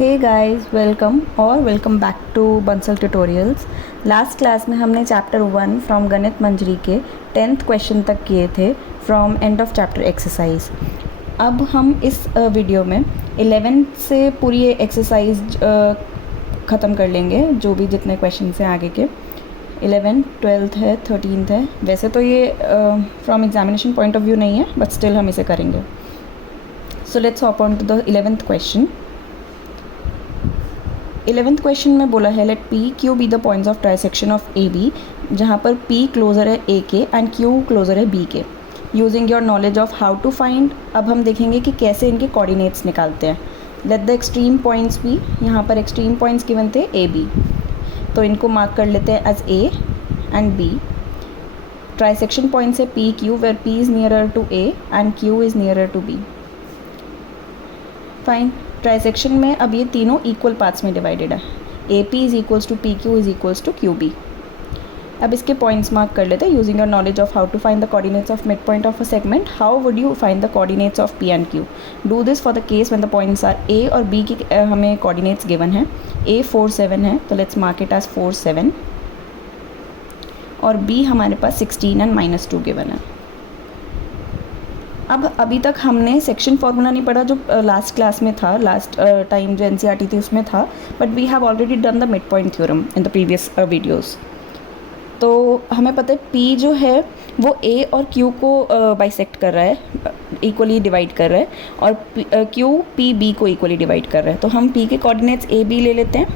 Hey guys, welcome back to Bansal tutorials. Last class में हमने chapter 1 from गणित मंजरी के 10th क्वेश्चन तक किए थे from end of chapter exercise. अब हम इस वीडियो में 11th से पूरी एक्सरसाइज ख़त्म कर लेंगे, जो भी जितने क्वेश्चन हैं आगे के। 11th, 12th है, 13th है। वैसे तो ये from examination point of view नहीं है, बट स्टिल हम इसे करेंगे। So let's hop on to the 11th question. 11th question में बोला है, let P Q be the points of trisection of A B, जहाँ पर पी क्लोजर है ए के एंड क्यू क्लोजर है बी के। Using your knowledge of how to find, अब हम देखेंगे कि कैसे इनके कोऑर्डिनेट्स निकालते हैं। Let the extreme points B, यहाँ पर एक्सट्रीम पॉइंट्स गिवन थे ए बी, तो इनको मार्क कर लेते हैं as A and B. Trisection points है P Q, where P is nearer to A and Q is nearer to B. Fine. Trisection में अब ये तीनों इक्वल पार्ट्स में डिवाइडेड है। A P is equals to P Q is equals to Q B. अब इसके points mark कर लेते हैं using your knowledge of how to find the coordinates of mid point of a segment. How would you find the coordinates of P and Q? Do this for the case when the points are A और B की हमें coordinates given है। ए 4 7 है, तो let's mark it as 4 7, और B हमारे पास 16 and -2 given है। अब अभी तक हमने सेक्शन फार्मूला नहीं पढ़ा, जो लास्ट क्लास में था, लास्ट टाइम जो एनसीईआरटी थी उसमें था, but we have already done the mid point theorem in the previous videos. तो हमें पता है पी जो है वो ए और क्यू को बाइसेक्ट कर रहा है, इक्वली डिवाइड कर रहा है, और क्यू पी बी को इक्वली डिवाइड कर रहा है। तो हम पी के कोऑर्डिनेट्स ए बी ले लेते हैं,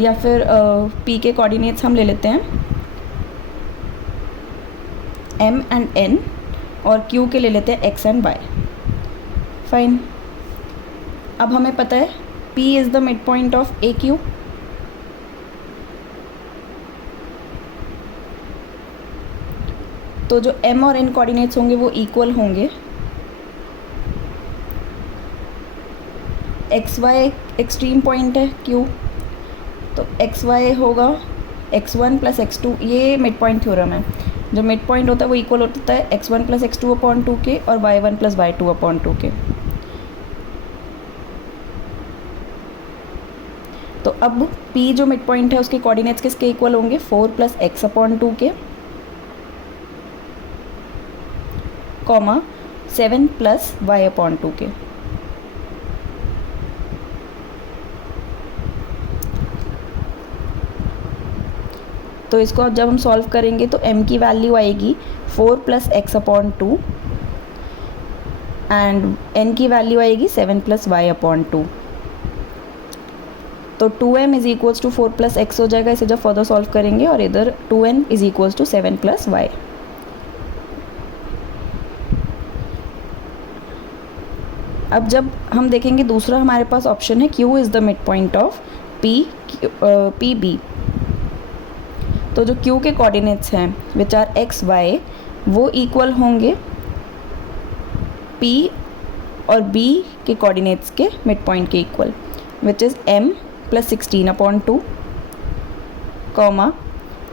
या फिर पी के कोऑर्डिनेट्स हम ले लेते हैं m एंड n, और q के ले लेते हैं x एंड y। फाइन। अब हमें पता है p is the mid point of A Q, तो जो m और n कोऑर्डिनेट्स होंगे वो इक्वल होंगे। एक्स वाई एक्सट्रीम पॉइंट है q, तो एक्स वाई होगा x1 + x2। ये मिड पॉइंट थ्योरम है। जो मिड पॉइंट होता है वो इक्वल होता है x1 + x2/2 के और y1 + y2/2 के। तो अब p जो मिड पॉइंट है उसके कोऑर्डिनेट्स किसके इक्वल होंगे? 4 + x/2 के, कॉमा 7 + y/2 के। तो इसको अब जब हम सॉल्व करेंगे तो m की वैल्यू आएगी 4 + x/2 एंड n की वैल्यू आएगी 7 + y/2। तो 2m is equals to 4 + x हो जाएगा, इसे जब फर्दर सॉल्व करेंगे, और इधर 2n is equals to 7 + y। अब जब हम देखेंगे दूसरा हमारे पास ऑप्शन है q is the mid point of P B, तो जो q के कोऑर्डिनेट्स हैं विच आर x y, वो इक्वल होंगे p और b के कोऑर्डिनेट्स के मिड पॉइंट के equal, which is m + 16/2, comma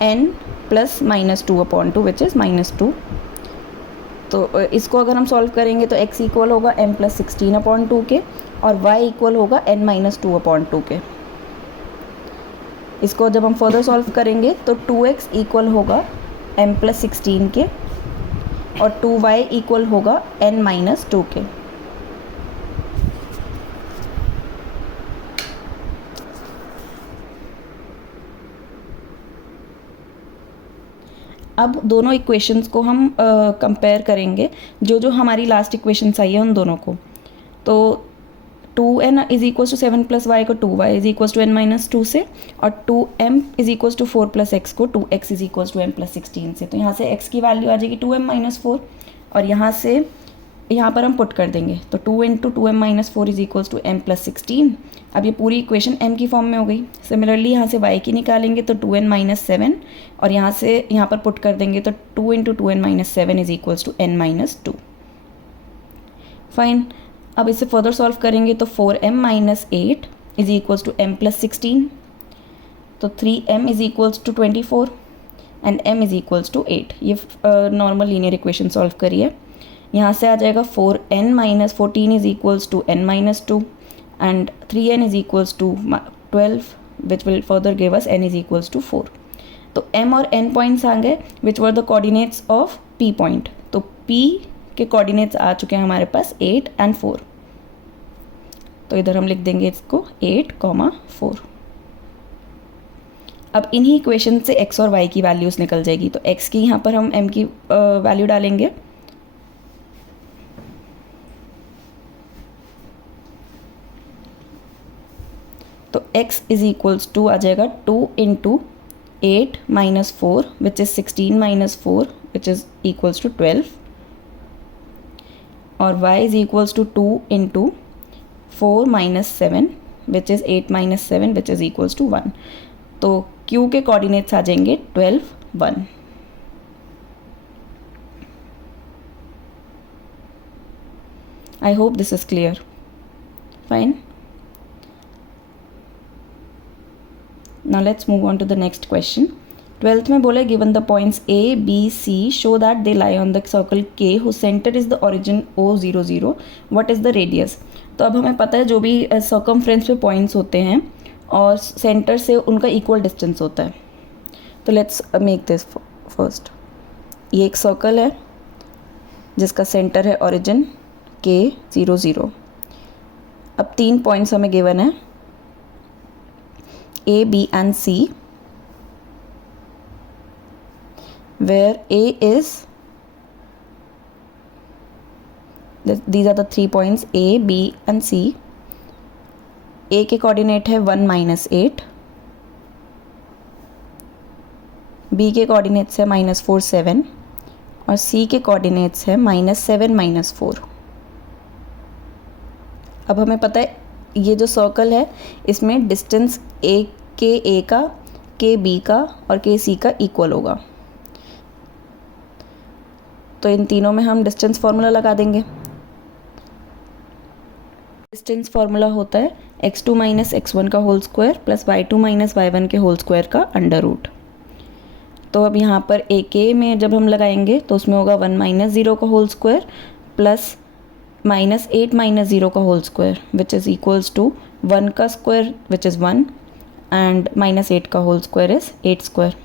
n + -2/2 which is -2। तो इसको अगर हम सॉल्व करेंगे तो x इक्वल होगा m + 16/2 के, और y इक्वल होगा n - 2/2 के। इसको जब हम फर्दर सॉल्व करेंगे तो 2x इक्वल होगा m + 16 के, और 2y इक्वल होगा n - 2 के। अब दोनों इक्वेशंस को हम कंपेयर करेंगे, जो हमारी लास्ट इक्वेशंस आई है उन दोनों को। तो 2n is equals to 7 + y को 2y is equals to n - 2 से, और 2m is equals to 4 + x को 2x is equals to m + 16 से। तो यहाँ से x की वैल्यू आ जाएगी 2m - 4, और यहाँ पर हम पुट कर देंगे, तो 2 × 2m - 4 is equals to m + 16। अब ये पूरी इक्वेशन m की फॉर्म में हो गई। सिमिलरली यहाँ से y की निकालेंगे तो 2n - 7, और यहाँ पर पुट कर देंगे तो 2 × 2n - 7 is equals to n - 2। Fine. अब इसे फर्दर सॉल्व करेंगे तो 4m - 8 is equals to m + 16, तो 3m is equals to 24 and m is equals to 8। ये नॉर्मल लीनियर इक्वेशन सॉल्व करिए। यहाँ से आ जाएगा 4n minus 14 is equals to n minus 2 and 3n is equals to 12 which will further give us n is equals to 4. तो m और n points आ गए which were the coordinates of p point. तो p के coordinates आ चुके हैं हमारे पास 8 एंड 4. तो इधर हम लिख देंगे इसको 8, 4. अब इन्हीं इक्वेशन से x और y की वैल्यूज़ निकल जाएगी. तो x की यहाँ पर हम m की वैल्यू डालेंगे. तो x इज इक्वल्स टू आ जाएगा 2 into 8 minus 4 which is 16 minus 4 which is equals to 12. और y is equals to 2 into 4 minus 7 which is 8 minus 7 which is equals to 1. तो q के कोऑर्डिनेट्स आ जाएंगे 12, 1. I hope this is clear. Fine. Now let's move on to the next question. 12th में बोला given the points A, B, C show that they lie on the circle K whose center is the origin O00. What is the radius? तो अब हमें पता है जो भी circumference पे points होते हैं और सेंटर से उनका इक्वल डिस्टेंस होता है. तो लेट्स मेक दिस फर्स्ट. ये एक सर्कल है जिसका सेंटर है ओरिजिन K00. अब 3 पॉइंट्स हमें गिवन है A, B and C, where A is, these are the 3 points A, B and C. A के कोऑर्डिनेट है 1 माइनस 8, B के कोऑर्डिनेट्स है -4, 7 और C के कोऑर्डिनेट्स है -7, -4. अब हमें पता है ये जो सर्कल है इसमें डिस्टेंस A का, के B का और के C का इक्वल होगा. तो इन तीनों में हम डिस्टेंस फार्मूला लगा देंगे. डिस्टेंस फार्मूला होता है x2 माइनस x1 का whole square plus y2 minus y1 के होल स्क्वायर का अंडर रूट. तो अब यहाँ पर AK में जब हम लगाएंगे तो उसमें होगा 1 माइनस 0 का होल स्क्वायर प्लस -8 माइनस 0 का whole square which is equals to 1 का स्क्वायर विच इज़ 1 एंड -8 का whole square is 8 square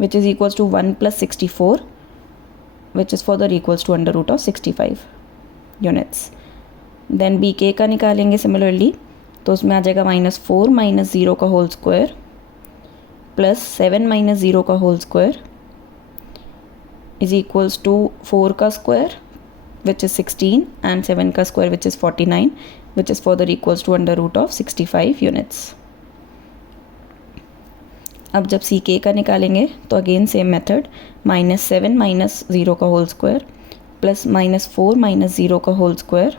which is equals to 1 plus 64 which is further equals to under root of 65 units. Then BK का निकालेंगे similarly. तो उसमें आ जाएगा -4 minus 0 का whole square plus 7 minus 0 का whole square is equals to 4 का square which is 16 and 7 का square which is 49 which is further equals to under root of 65 units. अब जब CK का निकालेंगे तो अगेन सेम मेथड -7 माइनस 0 का होल स्क्वायर प्लस -4 माइनस 0 का whole square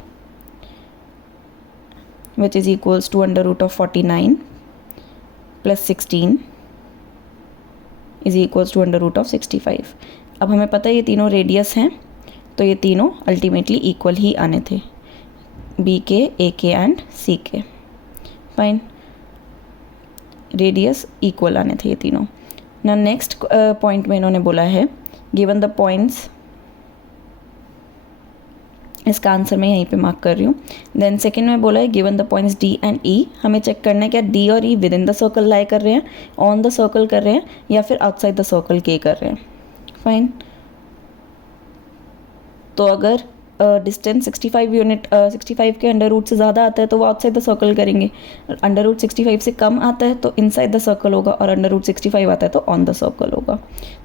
which is equals to under root of 49 plus 16 is equals to under root of 65. अब हमें पता है ये तीनों रेडियस हैं तो ये तीनों अल्टीमेटली इक्वल ही आने थे BK, AK and CK. Fine. Radius equal आने थे ये तीनों. ना नेक्स्ट पॉइंट में इन्होंने बोला है गिवन द पॉइंट्स. इसका आंसर मैं यहीं पे मार्क कर रही हूँ. देन सेकंड में बोला है given the points D and E. हमें चेक करना है क्या D और E with in the circle lie कर रहे हैं, ऑन द सर्कल कर रहे हैं या फिर आउटसाइड द सर्कल K कर रहे हैं. फाइन. तो अगर डिस्टेंस 65 के अंडर रूट से ज़्यादा आता है तो वो आउटसाइड द सर्कल करेंगे. अंडर रूट 65 से कम आता है तो इनसाइड द सर्कल होगा और अंडर रूट 65 आता है तो ऑन द सर्कल होगा.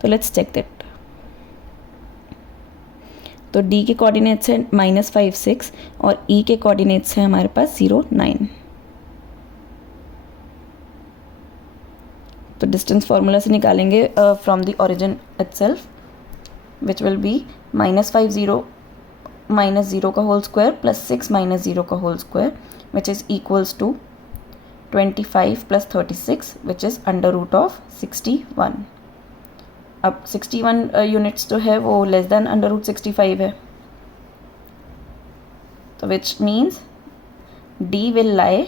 तो लेट्स चेक दैट. तो D के कोऑर्डिनेट्स हैं -5, 6 और E के कोऑर्डिनेट्स हैं हमारे पास 0, 9. तो डिस्टेंस फार्मूला से निकालेंगे from the origin itself which will be -5, 0 minus 0 का होल स्क्वायर प्लस 6 माइनस 0 का whole square which is equals to 25 plus 36 which is under root of 61. अब 61 यूनिट्स जो है वो लेस देन अंडर रूट 65 है. तो which means D will lie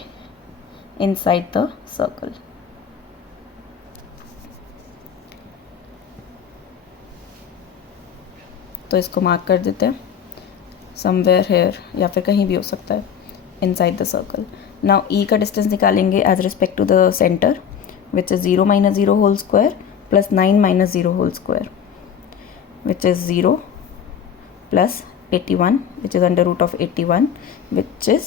inside the circle. तो इसको मार्क कर देते हैं. समवेयर हेयर या फिर कहीं भी हो सकता है inside the circle. Now E का डिस्टेंस निकालेंगे as respect to the centre which is 0 - 0 whole square plus 9 - 0 whole square which is 0 plus 81 which is under root of 81 which is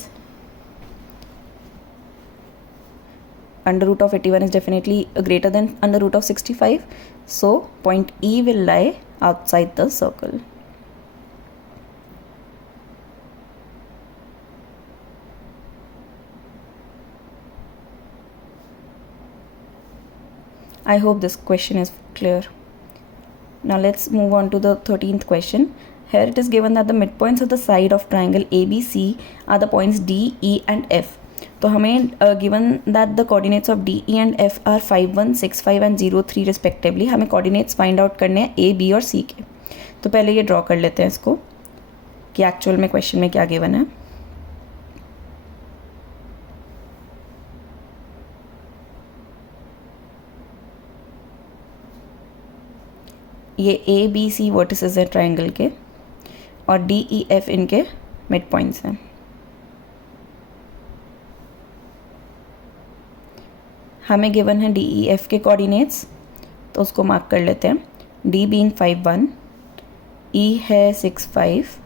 under root of 81 is definitely greater than under root of 65, so point E will lie outside the circle. I hope this question is clear. Now let's move on to the 13th question. Here it is given that the midpoints of the side of triangle ABC are the points D, E and F. तो हमें given that the coordinates of D, E and F are 5, 1, 6, 5 and 0, 3 respectively. हमें coordinates find out करने हैं A, B और C के. तो पहले ये draw कर लेते हैं इसको कि एक्चुअल में क्वेश्चन में क्या गिवन है. ये ए बी सी वर्टिसेस है ट्राइंगल के और डी ई एफ इनके मिड पॉइंट्स हैं. हमें गिवन है डी ई एफ के कोऑर्डिनेट्स, तो उसको मार्क कर लेते हैं. डी बीइंग 5, 1, ई है 6, 5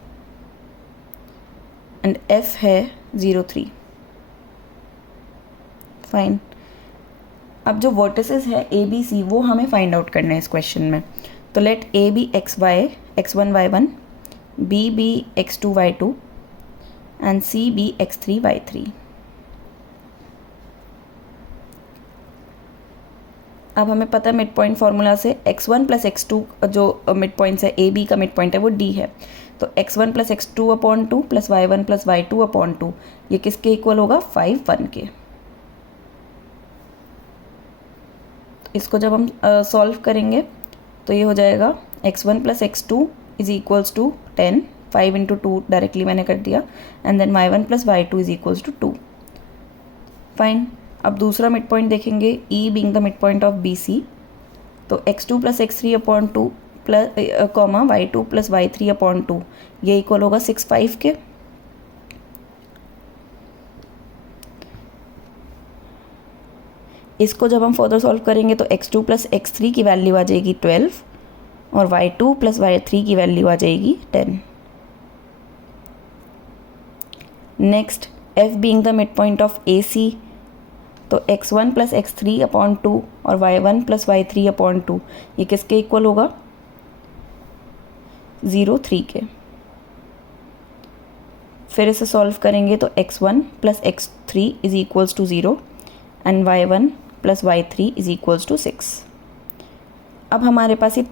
एंड एफ है 0, 3. फाइन. अब जो वर्टिसेस है ए बी सी वो हमें फाइंड आउट करना है इस क्वेश्चन में. तो let A be x y, x1 y1, B be x2 y2 and C be x3 y3. अब हमें पता है मिड पॉइंट फार्मूला से x1 प्लस x2 जो मिड पॉइंट्स है ए बी का मिड पॉइंट है वो D है. तो x1 plus x2 upon 2 plus y1 plus y2 upon 2 ये किसके इक्वल होगा? 5, 1 के. इसको जब हम सॉल्व करेंगे तो ये हो जाएगा x1 plus x2 is equals to 10, 5 into 2 directly मैंने कर दिया and then y1 plus y2 is equals to 2. Fine. अब दूसरा मिड पॉइंट देखेंगे E being the mid point of BC. तो x2 plus x3 upon 2 plus comma y2 plus y3 upon 2 ये equal होगा 6, 5 के. इसको जब हम फर्दर सॉल्व करेंगे तो x2 प्लस x3 की वैल्यू आ जाएगी 12 और y2 प्लस y3 की वैल्यू आ जाएगी 10. Next f being the mid point of AC. तो x1 प्लस x3 अपॉन 2 और y1 प्लस y3 अपॉन 2 ये किसके इक्वल होगा? 0, 3 के. फिर इसे सॉल्व करेंगे तो x1 plus x3 is equals to 0 and y1 plus y3 is equals to 6. अब हमारे पास ये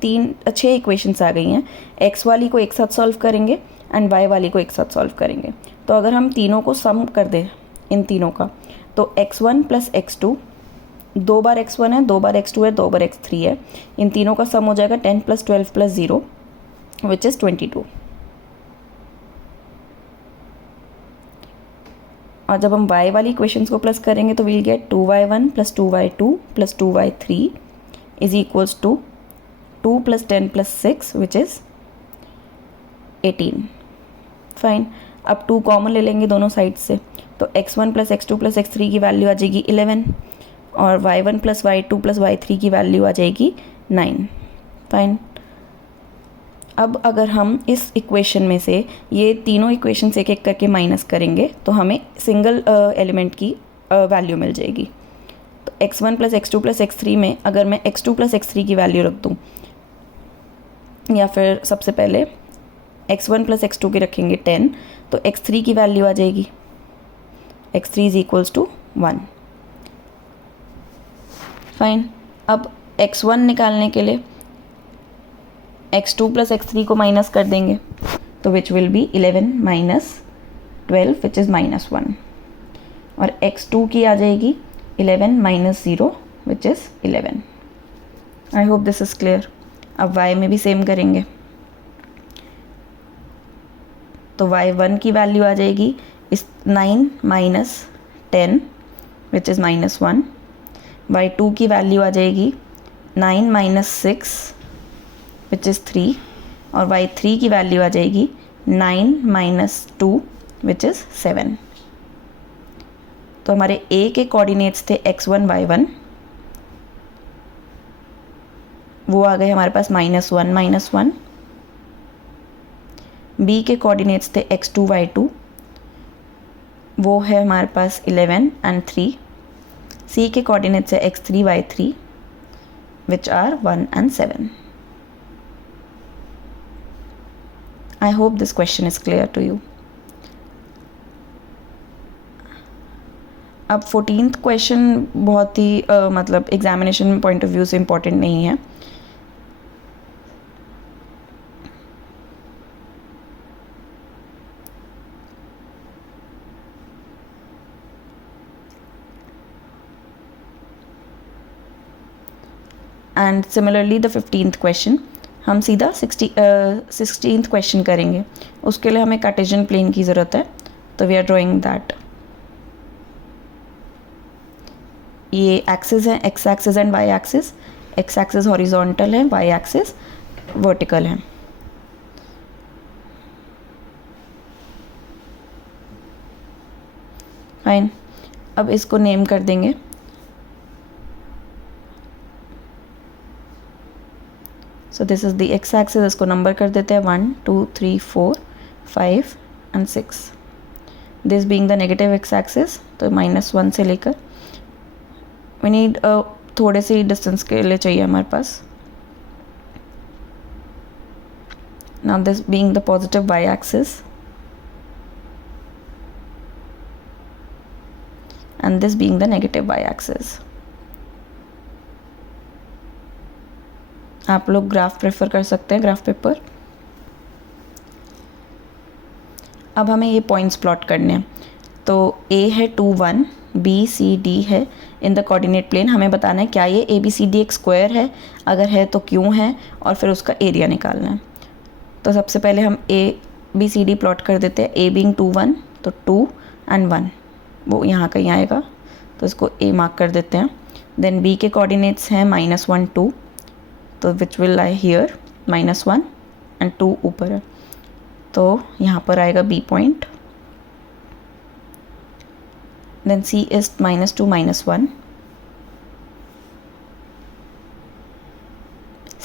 6 इक्वेशंस आ गई हैं. x वाली को एक साथ सॉल्व करेंगे एंड y वाली को एक साथ सॉल्व करेंगे. तो अगर हम तीनों को सम कर दें इन तीनों का तो x1 प्लस x2 2 बार x1 है, 2 बार x2 है, 2 बार x3 है. इन तीनों का सम हो जाएगा 10 प्लस 12 प्लस 0 विच इज़ 22. और जब हम y वाली इक्वेशंस को प्लस करेंगे तो we'll get 2y1 plus 2y2 plus 2y3 is equals to 2 plus 10 plus 6 which is 18. Fine. अब 2 कॉमन ले लेंगे दोनों साइड से. तो x1 plus x2 plus x3 की वैल्यू आ जाएगी 11 और y1 plus y2 plus y3 की वैल्यू आ जाएगी 9. फाइन. अब अगर हम इस इक्वेशन में से ये तीनों इक्वेशंस एक एक करके माइनस करेंगे तो हमें सिंगल एलिमेंट की वैल्यू मिल जाएगी. तो x1 plus x2 plus x3 में अगर मैं x2 प्लस x3 की वैल्यू रख दूँ या फिर सबसे पहले x1 प्लस x2 की रखेंगे 10 तो x3 की वैल्यू आ जाएगी x3 is equals to 1. Fine. अब x1 निकालने के लिए x2 प्लस x3 को माइनस कर देंगे तो which will B 11 minus 12 which is -1 और x2 की आ जाएगी 11 minus 0 which is 11. I hope this is clear. अब y में भी सेम करेंगे तो y1 की वैल्यू आ जाएगी इस 9 माइनस 10 विच इज़ -1. y2 की वैल्यू आ जाएगी 9 माइनस 6 विच इज़ 3 और y3 की वैल्यू आ जाएगी 9 माइनस 2 विच इज़ 7। तो हमारे ए के कोऑर्डिनेट्स थे x1 y1, वो आ गए हमारे पास -1 -1। बी के कोऑर्डिनेट्स थे x2 y2, वो है हमारे पास 11 एंड 3। सी के कोऑर्डिनेट्स है x3 y3 which are 1 and 7। I hope this question is clear to you. अब 14th क्वेश्चन बहुत ही मतलब एग्जामिनेशन पॉइंट ऑफ व्यू से इम्पॉर्टेंट नहीं है। And similarly the 15th question हम सीधा 16th क्वेश्चन करेंगे। उसके लिए हमें कार्टेशियन प्लेन की ज़रूरत है, तो वी आर ड्राइंग दैट। ये एक्सिस है, x axis and y axis. X axis horizontal है, वाई एक्सिस वर्टिकल है। फाइन, अब इसको नेम कर देंगे। So this is the x axis, इसको नंबर कर देते हैं 1 2 3 4 5 and 6। This being the negative x axis, तो -1 से लेकर वी नीड थोड़े से डिस्टेंस के लिए चाहिए हमारे पास। Now this being the positive Y axis and this being the negative y-axis। आप लोग ग्राफ प्रेफर कर सकते हैं, ग्राफ पेपर। अब हमें ये पॉइंट्स प्लॉट करने हैं। तो A है 2 1, B C D है इन द कोऑर्डिनेट प्लेन। हमें बताना है क्या ये ABCD एक स्क्वायर है, अगर है तो क्यों है, और फिर उसका एरिया निकालना है। तो सबसे पहले हम ABCD प्लॉट कर देते हैं। A बीइंग 2 1, तो 2 एंड 1 वो यहाँ कहीं आएगा, तो इसको A मार्क कर देते हैं। देन B के कोऑर्डिनेट्स हैं -1 2, तो which will lie here -1 and 2 ऊपर है, तो यहाँ पर आएगा B point. Then C is -2 -1,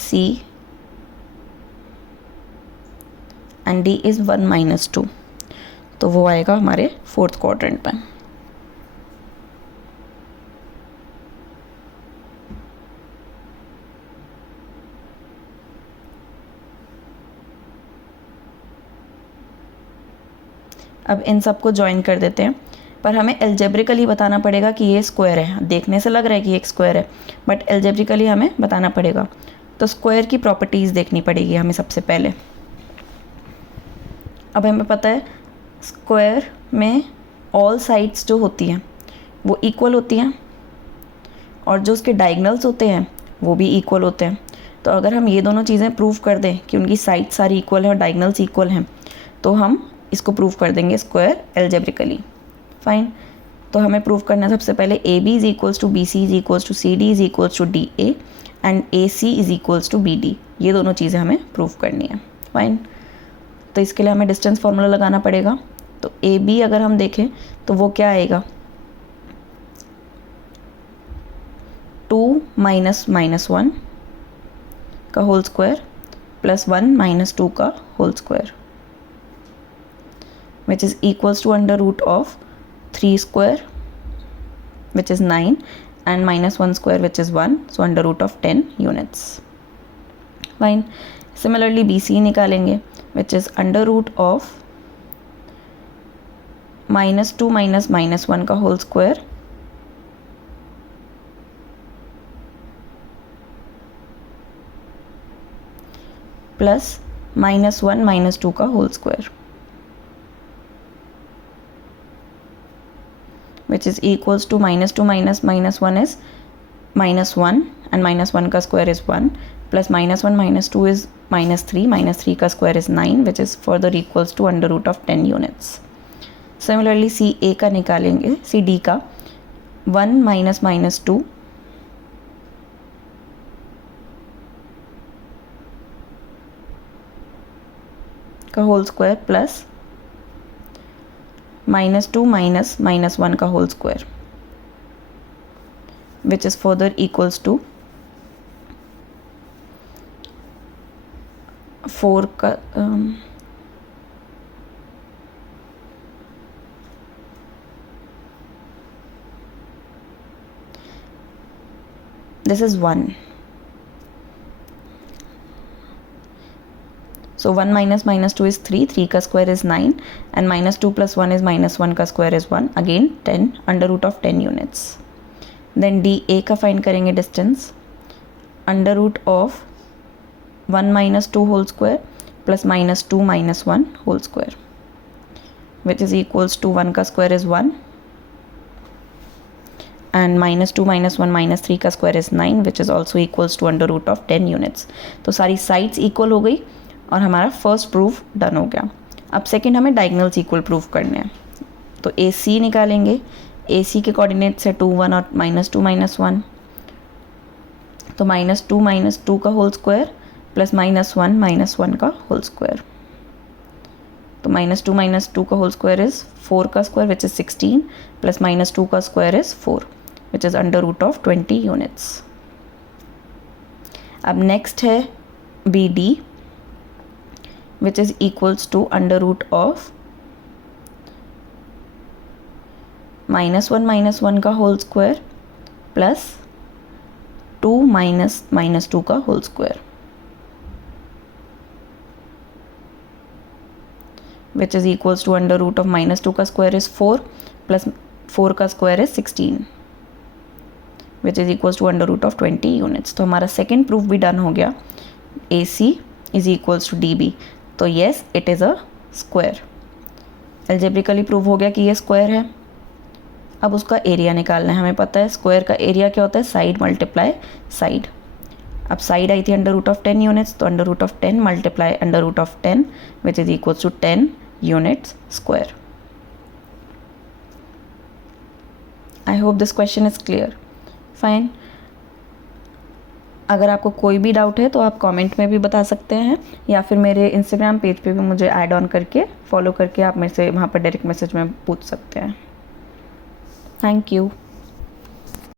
C and D is 1 -2, तो वो आएगा हमारे 4th क्वाड्रेंट में। अब इन सबको ज्वाइन कर देते हैं, पर हमें एल्जेब्रिकली बताना पड़ेगा कि ये स्क्वायर है। देखने से लग रहा है कि ये एक स्क्वायर है, बट एल्जेब्रिकली हमें बताना पड़ेगा। तो स्क्वायर की प्रॉपर्टीज़ देखनी पड़ेगी हमें सबसे पहले। अब हमें पता है स्क्वायर में ऑल साइड्स जो होती हैं वो इक्वल होती हैं, और जो उसके डायगनल्स होते हैं वो भी इक्वल होते हैं। तो अगर हम ये दोनों चीज़ें प्रूव कर दें कि उनकी साइड सारी इक्वल है और डायगनल्स इक्वल हैं, तो हम इसको प्रूव कर देंगे स्क्वायर एल्जेब्रिकली। फाइन, तो हमें प्रूव करना है सबसे पहले AB is equals to BC is equals to CD is equals to DA and AC is equals to BD। ये दोनों चीज़ें हमें प्रूव करनी है। फाइन, तो इसके लिए हमें डिस्टेंस फार्मूला लगाना पड़ेगा। तो AB अगर हम देखें तो वो क्या आएगा, 2 -1 का होल स्क्वायर प्लस 1 -2 का whole square, which is equals to under root of 3 square which is 9 and -1 square which is 1, so under root of 10 units। Fine, similarly BC निकालेंगे which is under root of -2 -1 का whole square plus -1 -2 का whole square, which is equals to -2 -1 is -1 and -1 का square is 1 plus -1 -2 is -3 3 का square is 9 which is further equals to under root of 10 units। Similarly CA का निकालेंगे, CD का 1 -2 का का whole square plus -2 minus -1 का whole square which is further equals to 4 का this is 1. So 1 minus -2 is 3, 3 का square is 9 and -2 plus 1 is -1 का square is 1, again 10 under root of 10 units. Then DA का find करेंगे distance, under root of 1 minus 2 whole square plus -2 minus 1 whole square which is equals to 1 का square is 1 and -2 minus 1 minus 3 का square is 9 which is also equals to under root of 10 units. तो सारी sides equal हो गई और हमारा first proof done हो गया. अब सेकंड हमें डायगनल्स इक्वल प्रूफ करने हैं. तो AC निकालेंगे. AC के कोऑर्डिनेट्स है 2 1 और -2 -1. तो -2 -2 का होल स्क्वायर प्लस -1 -1 का होल स्क्वायर. तो -2 -2 का होल स्क्वायर इज 4 का स्क्वायर विच इज़ 16 प्लस -2 का square is 4 which is under root of 20 units. अब नेक्स्ट है BD which is equals to under root of -1 -1 का होल स्क्वायर प्लस 2 -2 का whole square which is equals to under root of -2 का square is 4 plus 4 का square is 16 which is equals to under root of 20 units. तो हमारा second proof भी done हो गया. AC is equals to DB. तो yes it is a square. Algebraically prove हो गया कि ये स्क्वायर है. अब उसका एरिया निकालना है. हमें पता है स्क्वायर का एरिया क्या होता है, साइड मल्टीप्लाई साइड. अब साइड आई थी अंडर रूट ऑफ 10 यूनिट्स, तो under root of 10 multiply under root of 10 which is equals to 10 units square. I hope this question is clear. Fine. अगर आपको कोई भी डाउट है तो आप कमेंट में भी बता सकते हैं या फिर मेरे इंस्टाग्राम पेज पे भी मुझे ऐड ऑन करके फॉलो करके आप मेरे से वहाँ पर डायरेक्ट मैसेज में पूछ सकते हैं. Thank you.